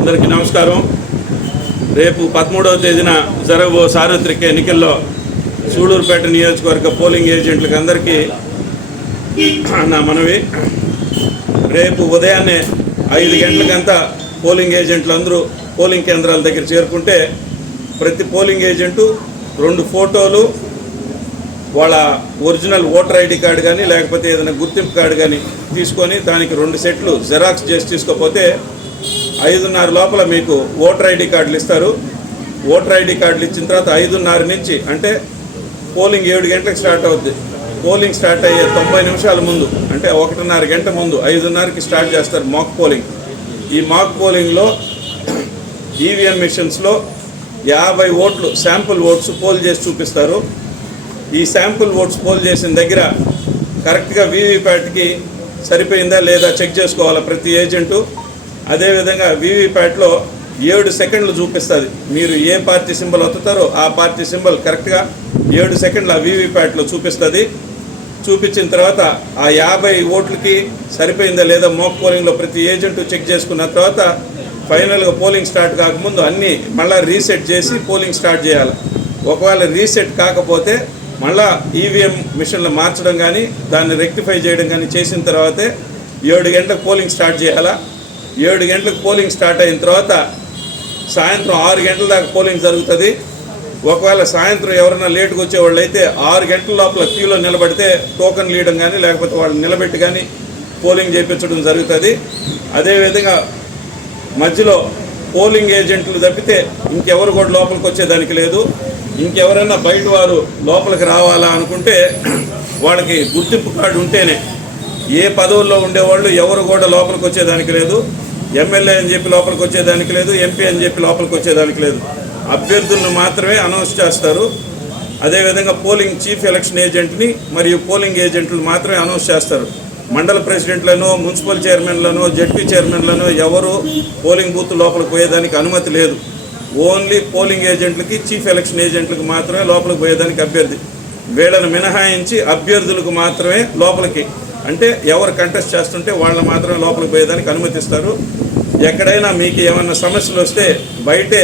అందరికీ నమస్కారం. రేపు పదమూడవ తేదీన జరగబో సార్వత్రిక ఎన్నికల్లో సూళూరుపేట నియోజకవర్గ పోలింగ్ ఏజెంట్లకు అందరికీ నా మనవి. రేపు ఉదయాన్నే ఐదు గంటలకంతా పోలింగ్ ఏజెంట్లు అందరూ పోలింగ్ కేంద్రాల దగ్గర చేరుకుంటే ప్రతి పోలింగ్ ఏజెంటు రెండు ఫోటోలు వాళ్ళ ఒరిజినల్ ఓటర్ ఐడి కార్డు కానీ లేకపోతే ఏదైనా గుర్తింపు కార్డు కానీ తీసుకొని దానికి రెండు సెట్లు జెరాక్స్ చేసి తీసుకోపోతే ఐదున్నర లోపల మీకు ఓటర్ ఐడి కార్డులు ఇస్తారు. ఓటర్ ఐడి కార్డులు ఇచ్చిన తర్వాత ఐదున్నర నుంచి అంటే పోలింగ్ ఏడు గంటలకు స్టార్ట్ అవుద్ది. పోలింగ్ స్టార్ట్ అయ్యే తొంభై నిమిషాల ముందు అంటే ఒకటిన్నర గంట ముందు ఐదున్నరకి స్టార్ట్ చేస్తారు మాక్ పోలింగ్. ఈ మాక్ పోలింగ్లో ఈవీఎం మిషన్స్లో యాభై ఓట్లు శాంపుల్ ఓట్స్ పోల్ చేసి చూపిస్తారు. ఈ శాంపుల్ ఓట్స్ పోల్ చేసిన దగ్గర కరెక్ట్గా వీవీప్యాట్కి సరిపోయిందా లేదా చెక్ చేసుకోవాలా ప్రతి ఏజెంటు. అదేవిధంగా వీవీప్యాట్లో ఏడు సెకండ్లు చూపిస్తుంది. మీరు ఏ పార్టీ సింబల్ ఒత్తుతారో ఆ పార్టీ సింబల్ కరెక్ట్గా ఏడు సెకండ్లు ఆ వీవీప్యాట్లో చూపిస్తుంది. చూపించిన తర్వాత ఆ యాభై ఓట్లకి సరిపోయిందా లేదా మోక్ పోలింగ్లో ప్రతి ఏజెంటు చెక్ చేసుకున్న తర్వాత ఫైనల్గా పోలింగ్ స్టార్ట్ కాకముందు అన్నీ మళ్ళీ రీసెట్ చేసి పోలింగ్ స్టార్ట్ చేయాలి. ఒకవేళ రీసెట్ కాకపోతే మళ్ళా ఈవీఎం మిషన్లు మార్చడం కానీ దాన్ని రెక్టిఫై చేయడం కానీ చేసిన తర్వాతే ఏడు గంటలకు పోలింగ్ స్టార్ట్ చేయాలా? ఏడు గంటలకు పోలింగ్ స్టార్ట్ అయిన తర్వాత సాయంత్రం ఆరు గంటల దాకా పోలింగ్ జరుగుతుంది. ఒకవేళ సాయంత్రం ఎవరైనా లేటుగా వచ్చేవాళ్ళు అయితే ఆరు గంటల లోపల క్యూలో నిలబడితే టోకన్ లీయడం కానీ లేకపోతే వాళ్ళు నిలబెట్టి కానీ పోలింగ్ చేయించడం జరుగుతుంది. అదేవిధంగా మధ్యలో పోలింగ్ ఏజెంట్లు తప్పితే ఇంకెవరు కూడా లోపలికి వచ్చేదానికి లేదు. ఇంకెవరైనా బయట వారు లోపలికి రావాలా అనుకుంటే వాళ్ళకి గుర్తింపు కార్డు ఉంటేనే ఏ పదవుల్లో ఉండేవాళ్ళు ఎవరు కూడా లోపలికి వచ్చేదానికి లేదు. ఎమ్మెల్యే అని చెప్పి లోపలికి వచ్చేదానికి లేదు ఎంపీ అని చెప్పి లోపలికి వచ్చేదానికి లేదు. అభ్యర్థులను మాత్రమే అనౌన్స్ చేస్తారు. అదేవిధంగా పోలింగ్ చీఫ్ ఎలక్షన్ ఏజెంట్ని మరియు పోలింగ్ ఏజెంట్లు మాత్రమే అనౌన్స్ చేస్తారు. మండల ప్రెసిడెంట్లను మున్సిపల్ చైర్మన్లను జడ్పీ చైర్మన్లను ఎవరు పోలింగ్ బూత్ లోపలికి పోయేదానికి అనుమతి లేదు. ఓన్లీ పోలింగ్ ఏజెంట్లకి చీఫ్ ఎలక్షన్ ఏజెంట్లకు మాత్రమే లోపలికి పోయేదానికి అభ్యర్థి. వీళ్ళను మినహాయించి అభ్యర్థులకు మాత్రమే లోపలికి అంటే ఎవరు కంటెస్ట్ చేస్తుంటే వాళ్ళని మాత్రం లోపలికి పోయేదానికి అనుమతిస్తారు. ఎక్కడైనా మీకు ఏమన్నా సమస్యలు వస్తే బయటే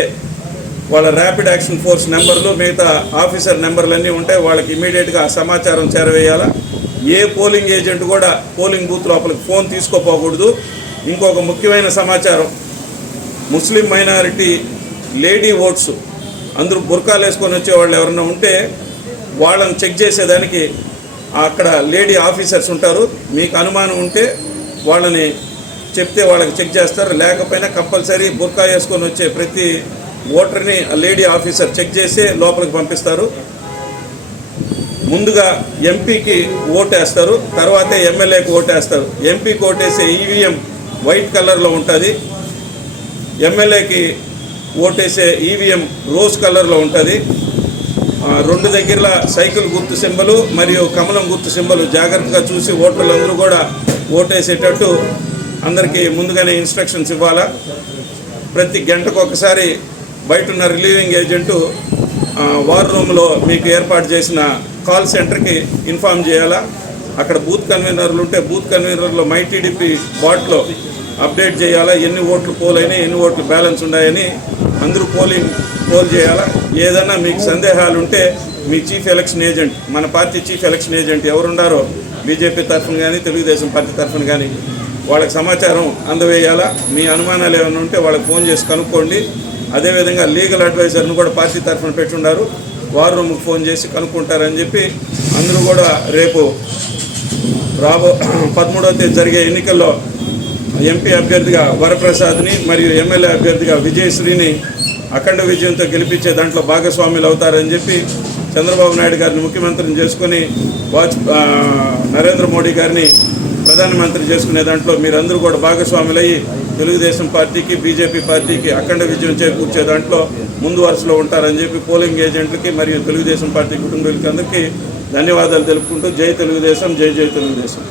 వాళ్ళ ర్యాపిడ్ యాక్షన్ ఫోర్స్ నెంబర్లు మిగతా ఆఫీసర్ నెంబర్లు అన్నీ ఉంటాయి. వాళ్ళకి ఇమీడియట్గా ఆ సమాచారం చేరవేయాలా? ఏ పోలింగ్ ఏజెంట్ కూడా పోలింగ్ బూత్ లోపలికి ఫోన్ తీసుకోపోకూడదు. ఇంకొక ముఖ్యమైన సమాచారం ముస్లిం మైనారిటీ లేడీ ఓట్స్. అందరూ బుర్కాలు వేసుకొని వచ్చే వాళ్ళు ఎవరైనా ఉంటే వాళ్ళని చెక్ చేసేదానికి అక్కడ లేడీ ఆఫీసర్స్ ఉంటారు. మీకు అనుమానం ఉంటే వాళ్ళని చెప్తే వాళ్ళకి చెక్ చేస్తారు. లేకపోయినా కంపల్సరీ బుర్కా వేసుకొని వచ్చే ప్రతి ఓటర్ని లేడీ ఆఫీసర్ చెక్ చేసి లోపలికి పంపిస్తారు. ముందుగా ఎంపీకి ఓటేస్తారు. తర్వాతే ఎమ్మెల్యేకి ఓటేస్తారు. ఎంపీకి ఓటేసే ఈవీఎం వైట్ కలర్లో ఉంటుంది. ఎమ్మెల్యేకి ఓటేసే ఈవీఎం రోజ్ కలర్లో ఉంటుంది. రెండు దగ్గరల సైకిల్ గుర్తు సింబలు మరియు కమలం గుర్తు సింబలు జాగ్రత్తగా చూసి ఓటర్లందరూ కూడా ఓటేసేటట్టు అందరికీ ముందుగానే ఇన్స్ట్రక్షన్స్ ఇవ్వాలా? ప్రతి గంటకు ఒకసారి బయట ఉన్న రిలీవింగ్ ఏజెంటు వార్ రూమ్లో మీకు ఏర్పాటు చేసిన కాల్ సెంటర్కి ఇన్ఫామ్ చేయాలా? అక్కడ బూత్ కన్వీనర్లు ఉంటే బూత్ కన్వీనర్లో మై టీడీపీ బాట్లో అప్డేట్ చేయాలా? ఎన్ని ఓట్లు పోలైనా ఎన్ని ఓట్లు బ్యాలెన్స్ ఉన్నాయని అందరూ పోలింగ్ పోల్ చేయాలా? ఏదైనా మీకు సందేహాలు ఉంటే మీ చీఫ్ ఎలక్షన్ ఏజెంట్ మన పార్టీ చీఫ్ ఎలక్షన్ ఏజెంట్ ఎవరున్నారో బీజేపీ తరఫున కానీ తెలుగుదేశం పార్టీ తరఫున కానీ వాళ్ళకి సమాచారం అందవేయాలా? మీ అనుమానాలు ఏమైనా ఉంటే వాళ్ళకి ఫోన్ చేసి కనుక్కోండి. అదేవిధంగా లీగల్ అడ్వైజర్ను కూడా పార్టీ తరఫున పెట్టున్నారు వారు రూమ్కి ఫోన్ చేసి కనుక్కుంటారని చెప్పి అందరూ కూడా రేపు రాబో పదమూడవ తేదీ జరిగే ఎన్నికల్లో ఎంపీ అభ్యర్థిగా వరప్రసాద్ని మరియు ఎమ్మెల్యే అభ్యర్థిగా విజయశ్రీని అఖండ విజయంతో గెలిపించే దాంట్లో భాగస్వాములు అవుతారని చెప్పి చంద్రబాబు నాయుడు గారిని ముఖ్యమంత్రిని చేసుకొని వాజ్ నరేంద్ర మోడీ గారిని ప్రధానమంత్రి చేసుకునే దాంట్లో మీరందరూ కూడా భాగస్వాములయ్యి తెలుగుదేశం పార్టీకి బీజేపీ పార్టీకి అఖండ విజయం చేకూర్చే దాంట్లో ముందు వరుసలో ఉంటారని చెప్పి పోలింగ్ ఏజెంట్లకి మరియు తెలుగుదేశం పార్టీ కుటుంబీలకి అందరికీ ధన్యవాదాలు తెలుపుకుంటూ జై తెలుగుదేశం జై జై తెలుగుదేశం.